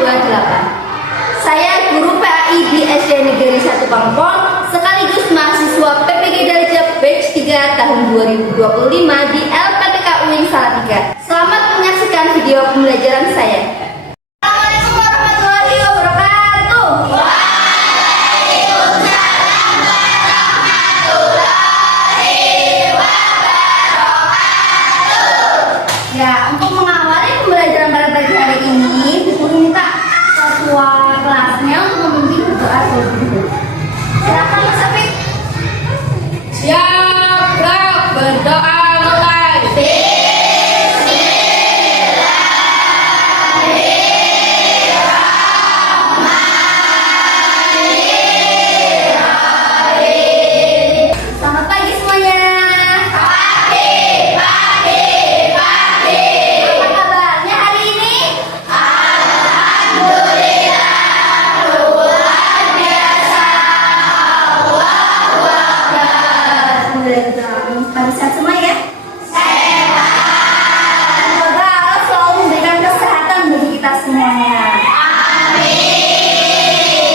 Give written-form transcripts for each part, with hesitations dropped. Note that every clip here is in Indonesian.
28. Saya guru PAI di SD Negeri 1 Pangpon, sekaligus mahasiswa PPG Darjah Batch 3 tahun 2025 di LPTK UIN Salatiga. Selamat menyaksikan video pembelajaran saya. Assalamualaikum warahmatullahi wabarakatuh. Waalaikumsalam warahmatullahi wabarakatuh. Ya, untuk mengawali pembelajaran pada pagi hari ini, guru minta ketua kelasnya untuk memimpin berdoa terlebih dahulu. Silakan Mas Afif. Siap, gerak, berdoa mulai. Selamat pagi semuanya. Pagi. Apa kabarnya hari ini? Pada sehat semua ya? Semoga Allah selalu memberikan kesehatan bagi kita semuanya.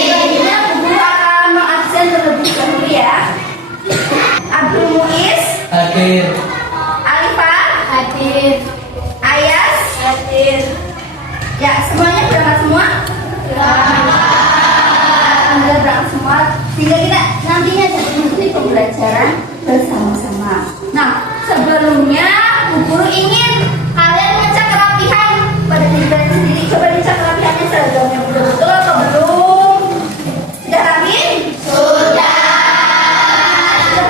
Selanjutnya guru akan mengabsen terlebih dahulu ya. Abdul Muiz, Hadir. Alifah, Hadir. Ayas, Hadir. ya semuanya berangkat semua? Alhamdulillah berangkat semua, sehingga kita nantinya dapat mengikuti pembelajaran bersama-sama. Nah, sebelumnya Bu Guru ingin kalian ngecek kerapihan pada diri kalian sendiri. Coba dicek kerapihannya seragamnya betul-betul atau belum? Sudah rapi? Sudah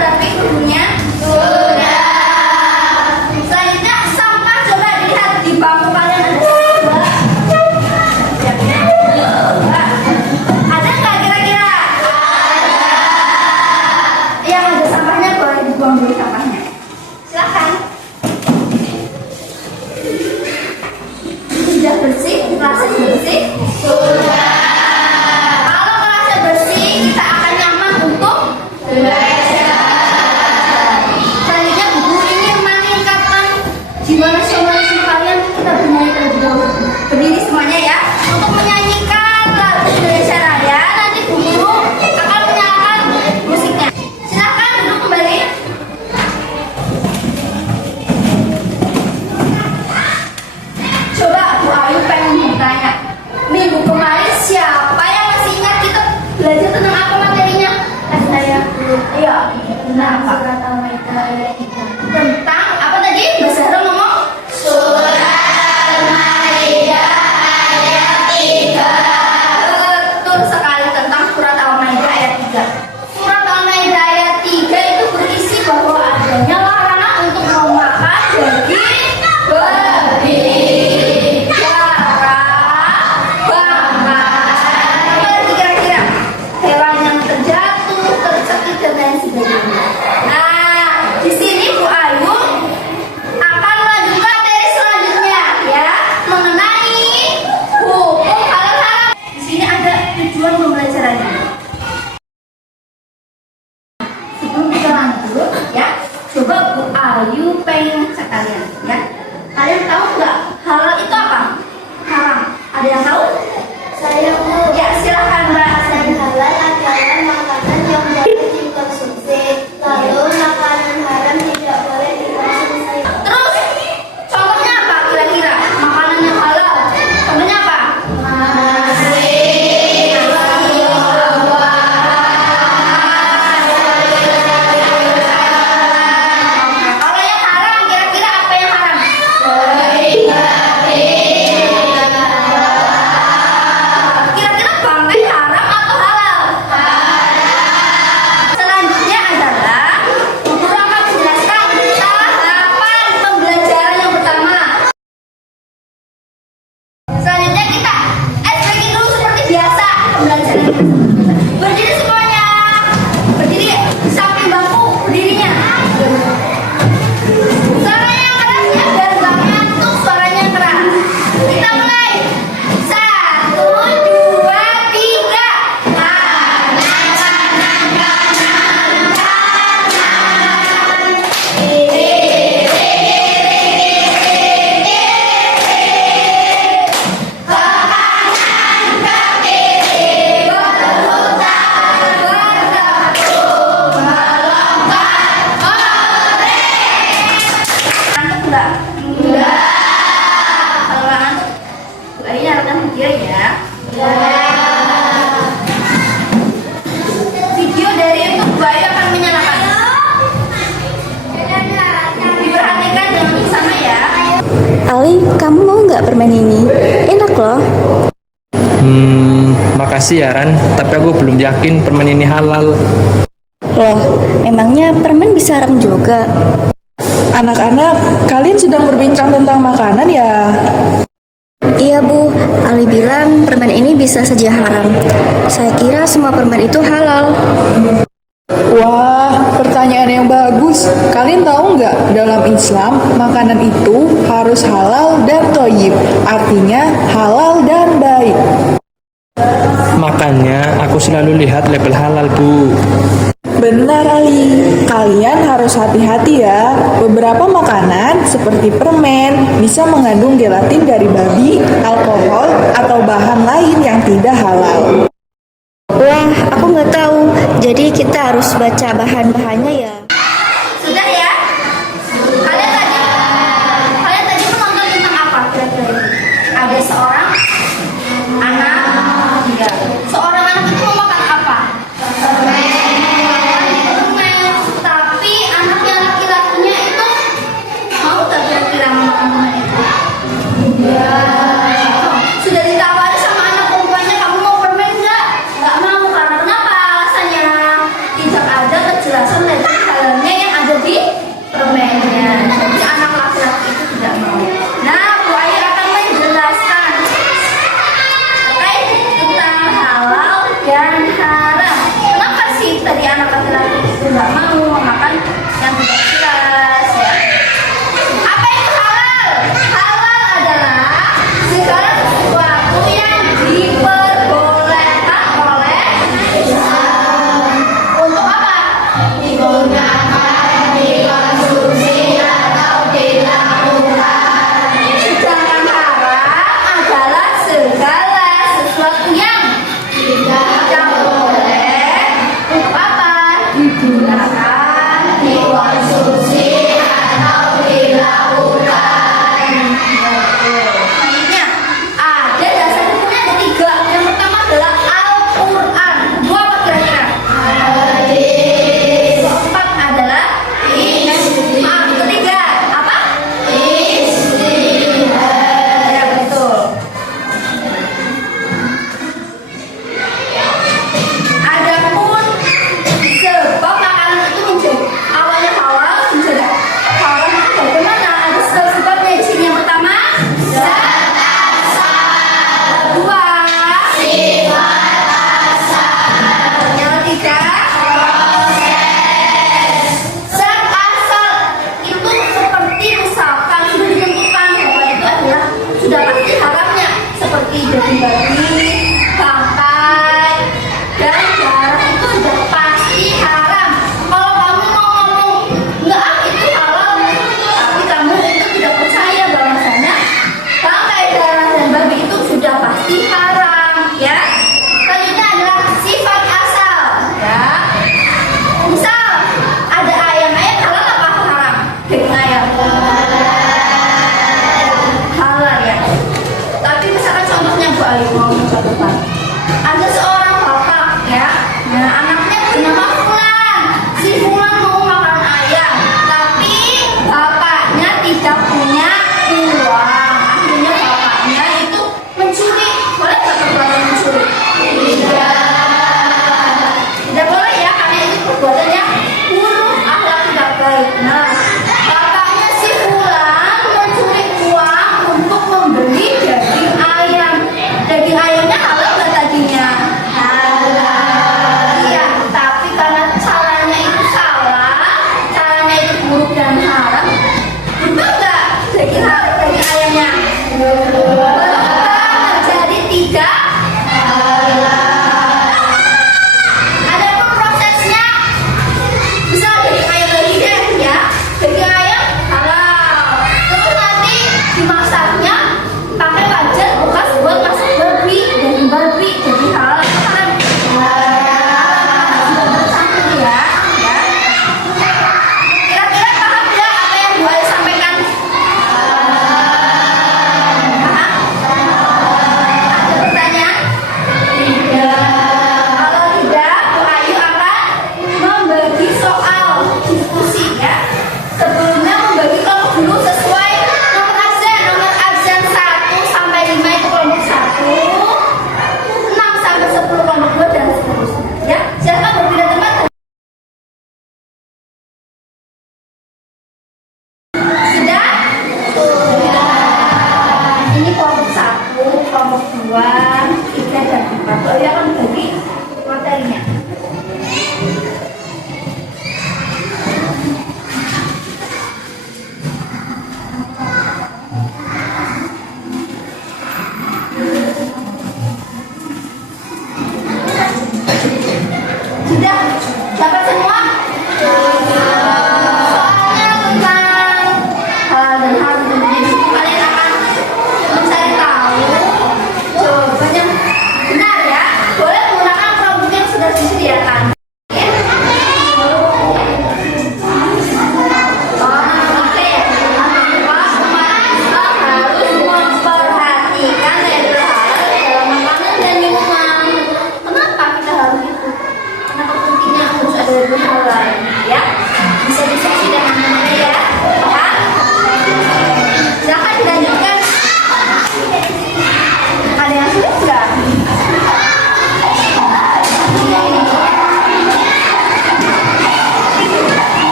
rapi gurunya? Sudah. Selanjutnya sampah, coba dilihat di bangku kalian ada sampah. Ada nggak kira-kira? Yang ada sampahnya boleh dibuang dulu sampahnya. Silakan. Sudah bersih? Kelasnya bersih? Sudah. Kalau kelasnya bersih, kita akan nyaman untuk belajar. Selanjutnya Bu Guru ingin meningkatkan jiwa nasionalisme kalian. Kita bernyanyi terlebih dahulu. Berdiri semuanya ya. Untuk menyanyikan lagu Indonesia Raya, nanti Bu Guru akan menyalakan musiknya. Silakan duduk kembali. Coba Bu Ayu pengen bertanya, minggu kemarin siapa yang masih ingat kita belajar tentang apa materinya? Saya guru. Iya, tentang apa? Surat Al-Maidah ayat 3. Tentang apa tadi? Bahasa Arab ngomong? Surat Al-Maidah ayat 3. Betul sekali, tentang surat Al-Maidah ayat 3. Surat Al-Maidah ayat 3 itu berisi bahwa adanya larangan untuk memakan daging babi, kira-kira hewan yang terjatuh, tercekik dan lain sebagainya. Nah, di sini Bu Ayu akan melanjutkan materi selanjutnya ya, mengenai hukum halal haram. Di sini ada tujuan pembelajarannya. Sebelum kita lanjut ya, coba Bu Ayu pengen ngecek kalian ya. Kalian tahu nggak halal itu apa? Haram. Ada yang tahu? Saya guru. Ya, silakan Mbak. Dan halal adalah makanan yang boleh dikonsumsi, lalu makanan haram tidak boleh dikonsumsi. Terus contohnya apa kira-kira? Makanan yang halal. Contohnya apa? Kalau yang haram kira-kira apa yang haram? Kira-kira bangkai haram atau halal? Selanjutnya adalah guru akan menjelaskan tahapan pembelajaran yang pertama. Selanjutnya kita SPG dulu seperti biasa pembelajaran. Berdiri semuanya. Berdiri samping bangku berdirinya. Suaranya yang keras ya, biar nggak ngantuk, suaranya yang keras. Kita mulai. 1, 2, 3. Kanan. Video dari YouTube Bu Ayu akan menyalakan. Diperhatikan dengan sama ya. Ali, kamu mau nggak permen ini? Enak loh. Makasih ya Ran, tapi aku belum yakin permen ini halal. Loh, emangnya permen bisa haram juga? Anak-anak, kalian sedang berbincang tentang makanan ya? Iya Bu, Ali bilang permen ini bisa saja haram. Saya kira semua permen itu halal. Wah, pertanyaan yang bagus. Kalian tahu nggak, dalam Islam, makanan itu harus halal dan thayyib. Artinya halal dan baik. Makanya aku selalu lihat label halal Bu. Benar Ali, kalian harus hati-hati ya. Beberapa makanan seperti permen bisa mengandung gelatin dari babi, alkohol, atau bahan lain yang tidak halal. Wah, aku nggak tahu. Jadi kita harus baca bahan-bahannya ya. Sudah ya? Kalian tadi menonton tentang apa kira-kira? Ada seorang anak, ya. Seorang anak itu mau makan apa? Permen. Tapi anaknya laki-lakinya itu mau tak kira-kira makan permen itu? Ya. Sudah ditawari sama anak perempuannya, kamu mau permen nggak? Nggak mau, karena kenapa alasannya? Tidak ada kejelasan label halalnya yang ada di permennya. Jadi anak laki-laki itu tidak mau. Nah, Bu Ayu akan menjelaskan terkait tentang halal dan haram. Kenapa sih tadi anak laki-laki itu nggak mau makan yang tidak jelas ya? Apa itu halal? Halal adalah segala sesuatu yang diperbolehkan oleh Islam. Untuk apa? Digunakan, dikonsumsi, atau dilakukan. Sedangkan haram adalah segala sesuatu yang tidak boleh. Untuk apa? Digunakan, dikonsumsi, atau dilakukan. Selanjutnya, ada dasar hukumnya ada 3. Yang pertama adalah Al-Quran. Dua apa kira-kira? Keempat adalah ketiga apa? Ya betul. Adapun sebab makanan itu menjadi awalnya halal menjadi haram itu bagaimana? Ada sebab-sebabnya di sini. Yang pertama, zat asal. Kedua, sifat asal. Yang ketiga, zat asal itu seperti misalkan sudah ditentukan bahwa itu adalah sudah pasti haramnya, seperti daging babi, bangkai, dan darah itu sudah pasti haram. Kalau kamu mau ngomong enggak itu halal, tapi kamu itu tidak percaya bahwasanya bangkai, darah, dan babi itu sudah pasti haram, ya. Selanjutnya adalah sifat asal, ya. Misal ada ayam halal apa haram? Daging ayam halal ya. Tapi misalkan contohnya Bu Ayu mau mencontohkan, ada seorang bapak ya, nah anaknya bernama Fulan. Si Fulan mau makan ayam, tapi bapaknya tidak punya uang. Akhirnya bapaknya itu mencuri. Boleh nggak perbuatan mencuri? Tidak boleh ya, karena itu perbuatan yang buruk, akhlak tidak baik. Nah, bapaknya si Fulan mencuri uang untuk membeli daging ayam. Daging ayamnya halal nggak tadinya? Halal. Iya, tapi karena caranya itu salah, caranya itu buruk dan haram, betul nggak daging ayamnya? Jadi tidak ada prosesnya. Misal daging ayam lagi ya, daging ayam halal. Terus nanti dimasaknya pakai wajan bekas buat masak babi, daging babi.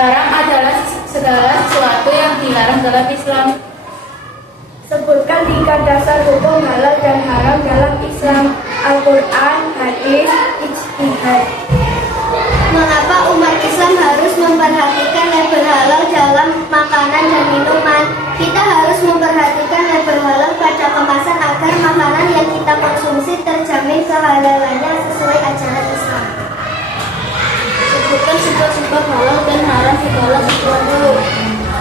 Haram adalah segala sesuatu yang dilarang dalam Islam. Sebutkan 3 dasar hukum halal dan haram dalam Islam. Al-Quran, hadis, ijtihad. Mengapa umat Islam harus memperhatikan label halal dalam makanan dan minuman? Kita harus memperhatikan label halal pada kemasan agar makanan yang kita konsumsi terjamin kehalalannya sesuai ajaran Islam. Sebutkan sebab-sebab halal dan haram segala sesuatu.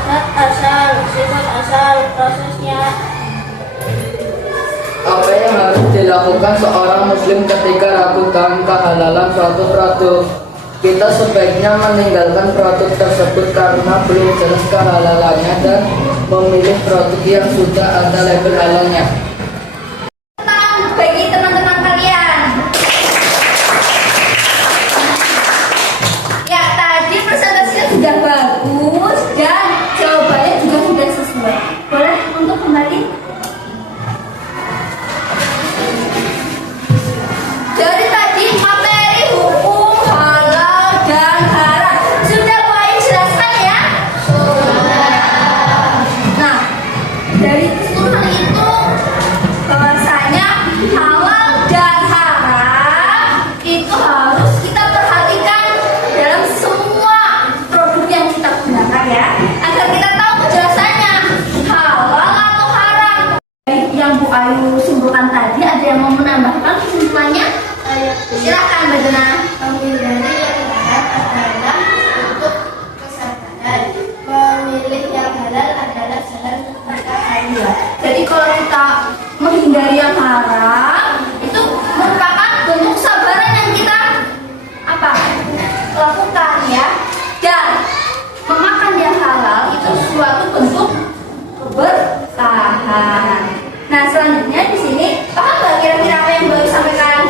Sifat asal, prosesnya. Apa yang harus dilakukan seorang muslim ketika ragu akan kehalalan suatu produk? Kita sebaiknya meninggalkan produk tersebut karena belum jelas kehalalannya dan memilih produk yang sudah ada label halalnya. Bagi teman-teman kalian. Ya, tadi presentasinya sudah bagus dan jawabannya juga sudah sesuai. Boleh untuk kembali? Jadi tadi materi hukum halal dan haram sudah mulai jelaskan ya? Nah, dari keseluruhan itu bahwasanya halal dan haram itu harus kita perhatikan dalam semua produk yang kita gunakan ya, agar kita tahu kejelasannya halal atau haram. Yang Bu Ayu simpulkan tadi, ada yang mau menambahkan kesimpulannya? Silakan Mbak Dona. Menghindari yang haram adalah untuk kesabaran. Memilih yang halal adalah jalan kita halal. Jadi kalau kita menghindari yang haram itu merupakan bentuk kesabaran yang kita lakukan ya. Dan memakan yang halal itu suatu bentuk keberkahan. Nah, selanjutnya di sini paham nggak kira-kira apa yang Bu Ayu sampaikan?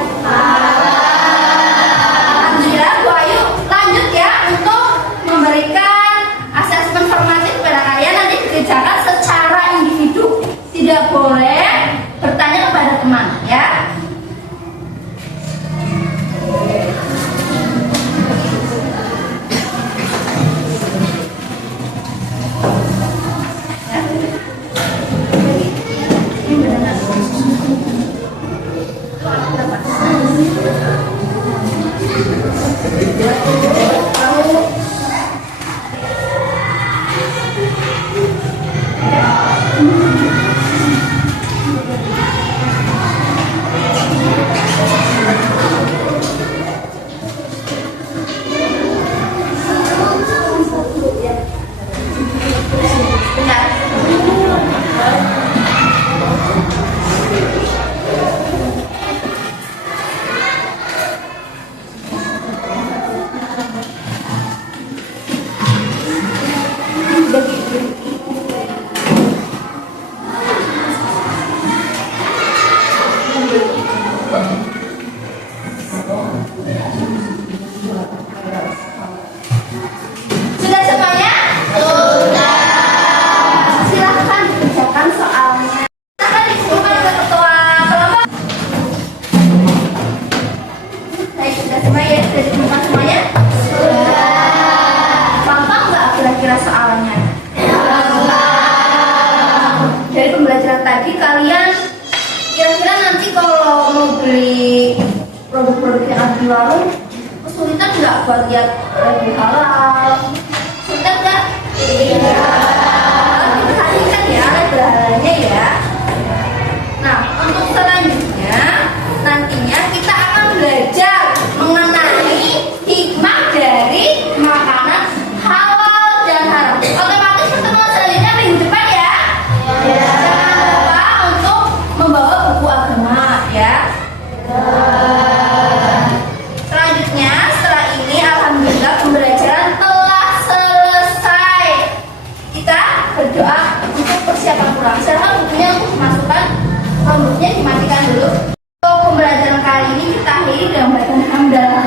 Alhamdulillah, Bu Ayu lanjut ya untuk memberikan asesmen formatif kepada kalian, nanti dikerjakan secara individu, tidak boleh bertanya kepada teman ya. Sudah semuanya? Sudah. Silahkan kerjakan soalnya. Silahkan dikumpulkan ke ketua kelompok. Baik, sudah semuanya? Sudah dikumpulkan semuanya? Sudah. Gampang nggak kira-kira soalnya? Dari pembelajaran tadi kalian kira-kira nanti kalau mau beli produk-produk yang ada di warung kesulitan nggak buat lihat lebih halal? Sulitan nggak? Iya. Diperhatikan ya label halalnya ya. Nah, untuk selanjutnya nantinya kita akan belajar mengenai hikmah dari makanan halal dan haram. Otomatis pertemuan selanjutnya minggu depan ya. Jangan lupa untuk membawa buku agama ya. Selanjutnya setelah ini alhamdulillah pembelajaran telah selesai. Kita berdoa untuk persiapan pulang. Silakan bukunya untuk dimasukkan, bukunya dimatikan dulu. Untuk pembelajaran kali ini kita akhiri dengan bacaan hamdalah.